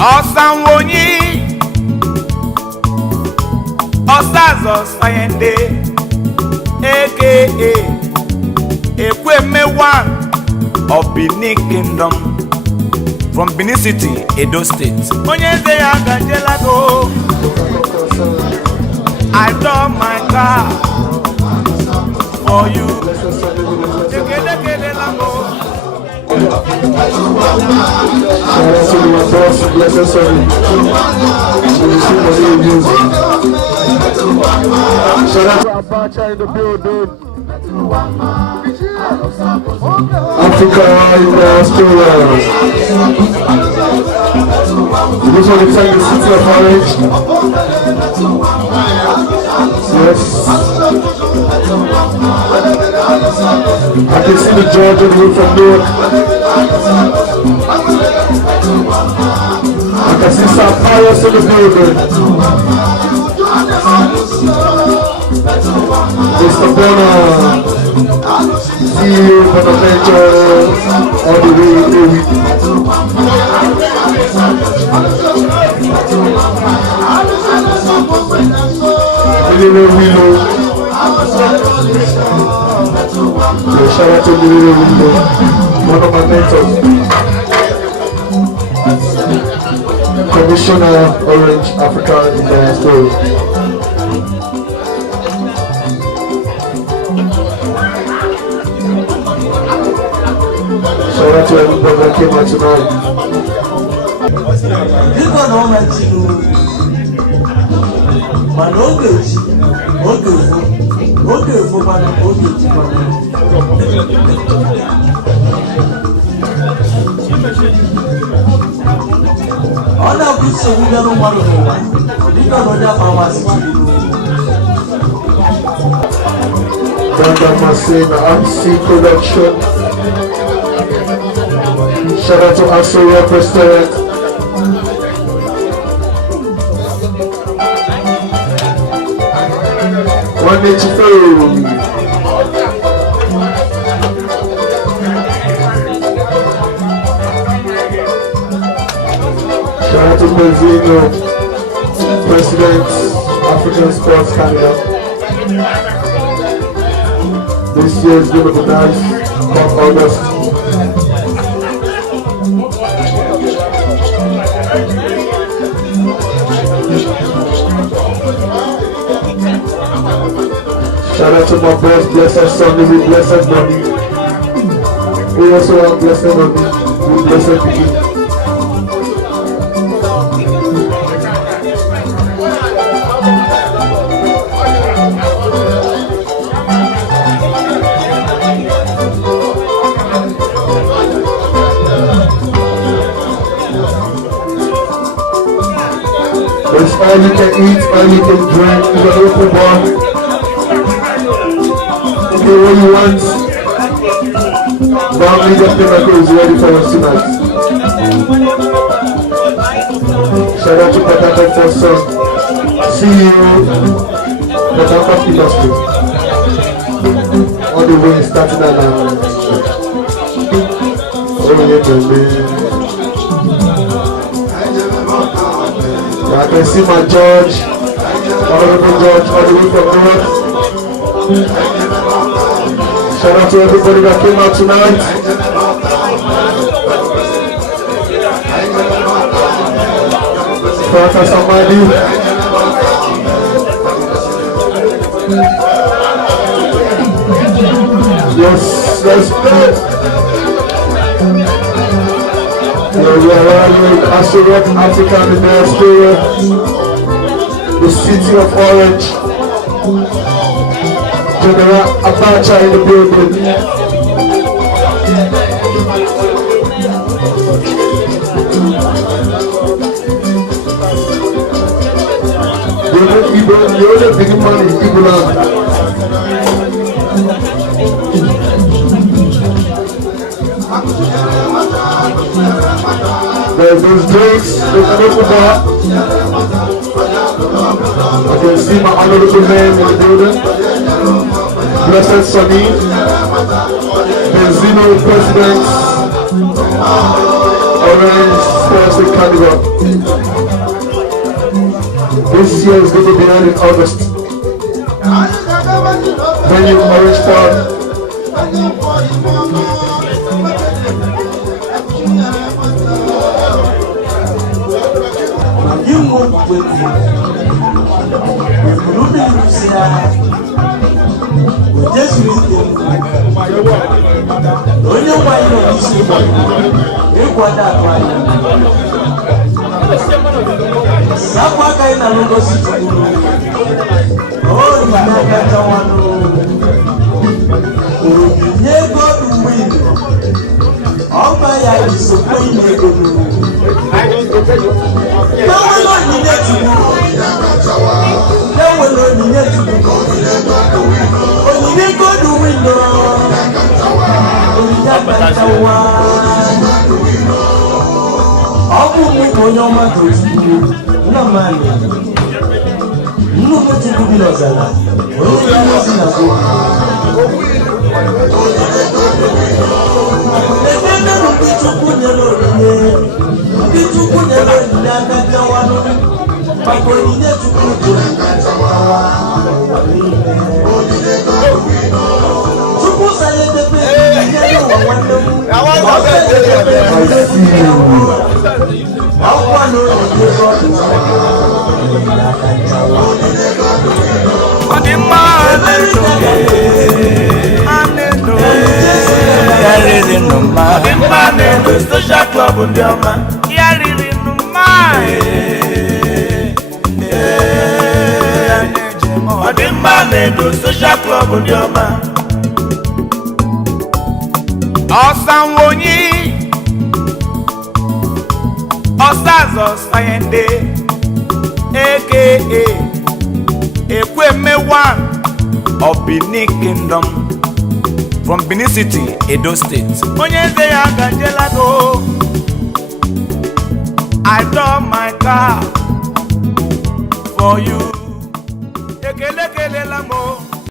Osanwonyi Osazo Sayende aka Ekweme one of Benin Kingdom from Benin City, Edo State. Onyeze ya gajelago I love my car for you. Shout out to Abacha in the building. Africa in Australia. This one inside the city of Orange. Yes. I can see the George on the roof from Newark. I can see Sao Paulo in the building. Mr. Bono, CEO for the venture all the way away. Willow. Shout out to Willow, one of my mentors. Commissioner Orange Africa in the story. Shout out to everybody that came out tonight. This one don't mention you. But okay, for man, all of this we don't want to know. We don't know that pharmacy. Brother Masina, MC Production. Shout out to Asoya Restaurant. One day to shout out to Benzino, President, African Sports Carrier. This year is going to be nice, come August. Shout out to my boss, Blessed Sunday with Blessed Money. We also have Blessed Money with Blessed Picking. It's all you can eat, all you can drink, you can open bar. Okay, what you want? Bomb Leader Pinnacle is ready for us tonight. Shout out to Patata for some CEO Patata Industry. All the way starting at oh yeah, baby. I can see my George, Honorable George, all the way from North. Shout out to everybody that came out tonight. Shout out to somebody. Yes, let's play. We are arriving at Asurot, Africa, in the Australia, the city of Orange. General Abacha in the building. You only big money, people are. There's those drinks, there's an open bar. I can see my honorable man in the building. Blessed Sunny, Benzino President, Orange. Forestry Carnival. This year is going to be held in August. Venue Orange Park. You won't wait. Just read them. Only why you don't see them. You got that right. Sapaka in a logo city. Oh, you never one. You go to win. All my eyes is so plain. No one needed to know. No one needed to know. Only go to window. Only that one. Onye ọma tochukwu nna mmadụ nnukwu chukwu bi n'ọzara onye ozi na go ebe nnenu ndị chukwu nyere onyinye aka bịawanụ maka onyinye chukwu bụ chukwu sara etepe nyere ụwa nwanne Social club ndị ọma ya riri nnụma ọ dị mma na-edo social club ndị ọma ọsanwonyi ọsazọ sayende aka Ekweme one of Benin Kingdom from Benin City, Edo State. Onye eze ya gajelago. I drove my car for you. Ekele kele la mo.